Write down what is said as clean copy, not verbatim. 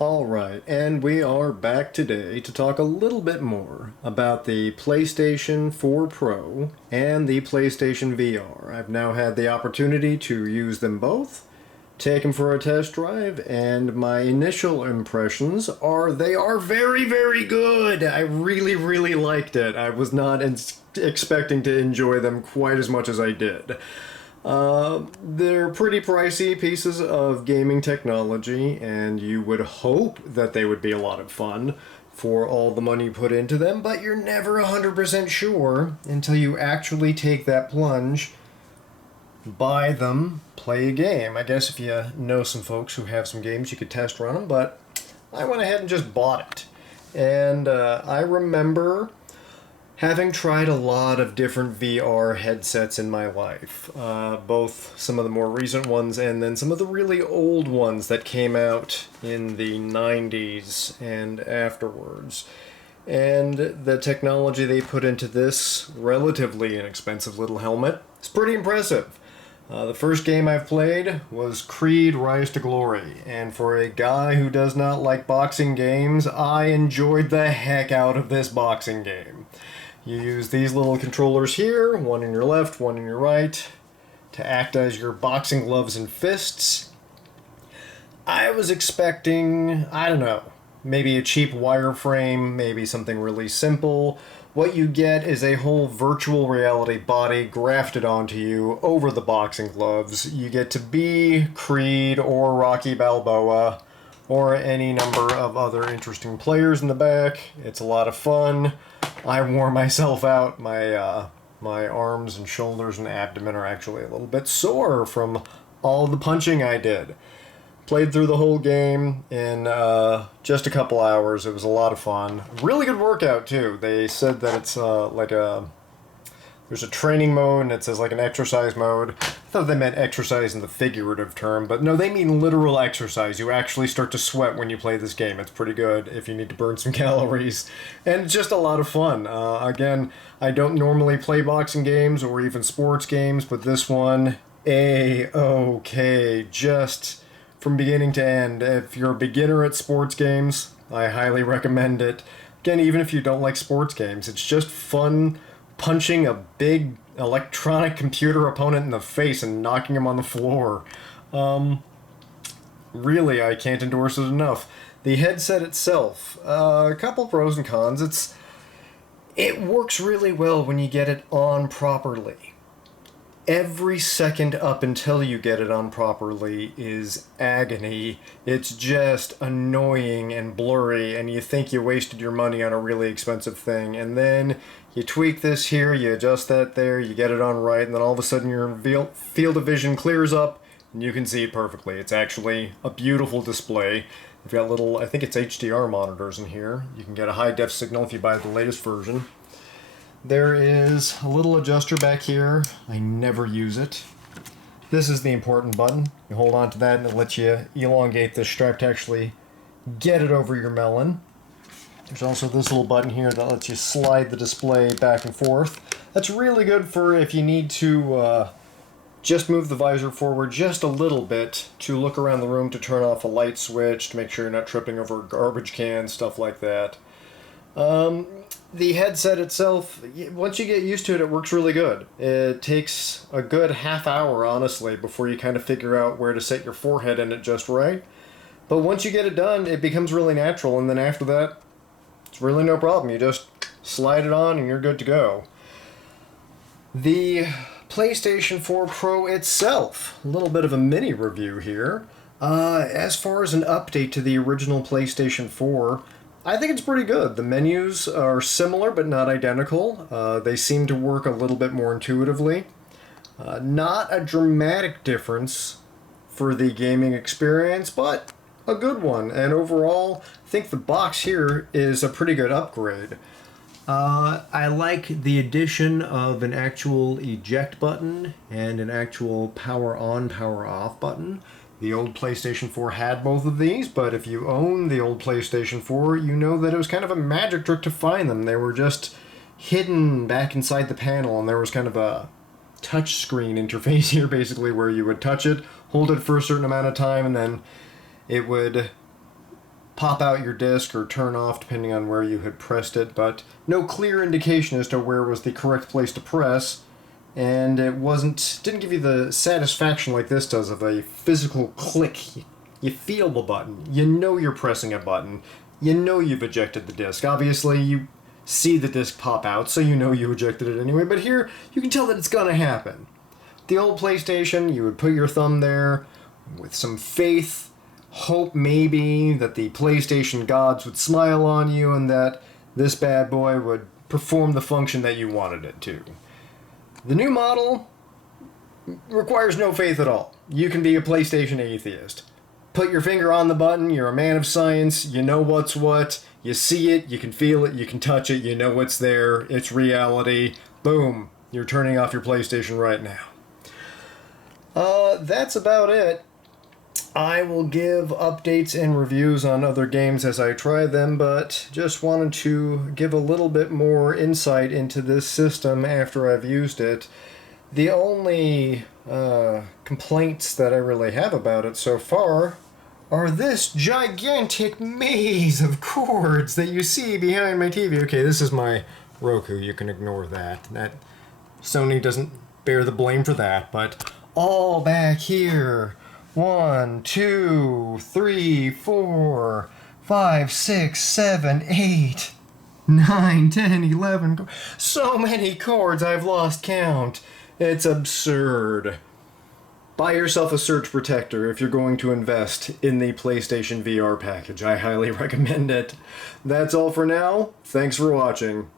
Alright, and we are back today to talk a little bit more about the PlayStation 4 Pro and the PlayStation VR. I've now had the opportunity to use them both, take them for a test drive, and my initial impressions are they are very, very good! I really, really liked it. I was not expecting to enjoy them quite as much as I did. They're pretty pricey pieces of gaming technology, and you would hope that they would be a lot of fun for all the money you put into them, but you're never 100% sure until you actually take that plunge, buy them, play a game. I guess if you know some folks who have some games, you could test run them, but I went ahead and just bought it. And I remember having tried a lot of different VR headsets in my life, both some of the more recent ones and then some of the really old ones that came out in the 90s and afterwards. And the technology they put into this relatively inexpensive little helmet is pretty impressive. The first game I've played was Creed Rise to Glory, and for a guy who does not like boxing games, I enjoyed the heck out of this boxing game. You use these little controllers here, one in your left, one in your right, to act as your boxing gloves and fists. I was expecting, I don't know, maybe a cheap wireframe, maybe something really simple. What you get is a whole virtual reality body grafted onto you over the boxing gloves. You get to be Creed or Rocky Balboa or any number of other interesting players in the back. It's a lot of fun. I wore myself out. My arms and shoulders and abdomen are actually a little bit sore from all the punching I did. Played through the whole game in just a couple hours. It was a lot of fun. Really good workout, too. They said that it's there's a training mode, and it says like an exercise mode. I thought they meant exercise in the figurative term, but no, they mean literal exercise. You actually start to sweat when you play this game. It's pretty good if you need to burn some calories. And it's just a lot of fun. Again, I don't normally play boxing games or even sports games, but this one, A-OK. Just from beginning to end. If you're a beginner at sports games, I highly recommend it. Again, even if you don't like sports games, it's just fun punching a big electronic computer opponent in the face and knocking him on the floor. Really, I can't endorse it enough. The headset itself, a couple pros and cons. It works really well when you get it on properly. Every second up until you get it on properly is agony. It's just annoying and blurry, and you think you wasted your money on a really expensive thing. And then you tweak this here, you adjust that there, you get it on right, and then all of a sudden your field of vision clears up, and you can see it perfectly. It's actually a beautiful display. They've got little, I think it's HDR monitors in here. You can get a high-def signal if you buy the latest version. There is a little adjuster back here. I never use it. This is the important button. You hold on to that and it lets you elongate the strap to actually get it over your melon. There's also this little button here that lets you slide the display back and forth. That's really good for if you need to just move the visor forward just a little bit to look around the room to turn off a light switch, to make sure you're not tripping over a garbage can, stuff like that. The headset itself, once you get used to it, it works really good. It takes a good half hour, honestly, before you kind of figure out where to set your forehead in it just right. But once you get it done, it becomes really natural, and then after that, it's really no problem. You just slide it on and you're good to go. The PlayStation 4 Pro itself, a little bit of a mini review here. As far as an update to the original PlayStation 4, I think it's pretty good. The menus are similar but not identical. They seem to work a little bit more intuitively. Not a dramatic difference for the gaming experience, but a good one. And overall, I think the box here is a pretty good upgrade. I like the addition of an actual eject button and an actual power on, power off button. The old PlayStation 4 had both of these, but if you own the old PlayStation 4, you know that it was kind of a magic trick to find them. They were just hidden back inside the panel, and there was kind of a touch screen interface here, basically, where you would touch it, hold it for a certain amount of time, and then it would pop out your disc or turn off depending on where you had pressed it, but no clear indication as to where was the correct place to press, and didn't give you the satisfaction like this does of a physical click. You feel the button, you know you're pressing a button, you know you've ejected the disc. Obviously you see the disc pop out, so you know you ejected it anyway, but here you can tell that it's gonna happen. The old PlayStation, you would put your thumb there with some faith, hope maybe that the PlayStation gods would smile on you and that this bad boy would perform the function that you wanted it to. The new model requires no faith at all. You can be a PlayStation atheist. Put your finger on the button, you're a man of science, you know what's what, you see it, you can feel it, you can touch it, you know it's there, it's reality. Boom, you're turning off your PlayStation right now. That's about it. I will give updates and reviews on other games as I try them, but just wanted to give a little bit more insight into this system after I've used it. The only complaints that I really have about it so far are this gigantic maze of cords that you see behind my TV. Okay, this is my Roku. You can ignore that. Sony doesn't bear the blame for that, but all back here. 1, 2, 3, 4, 5, 6, 7, 8, 9, 10, 11. So many cords, I've lost count. It's absurd. Buy yourself a surge protector if you're going to invest in the PlayStation VR package. I highly recommend it. That's all for now. Thanks for watching.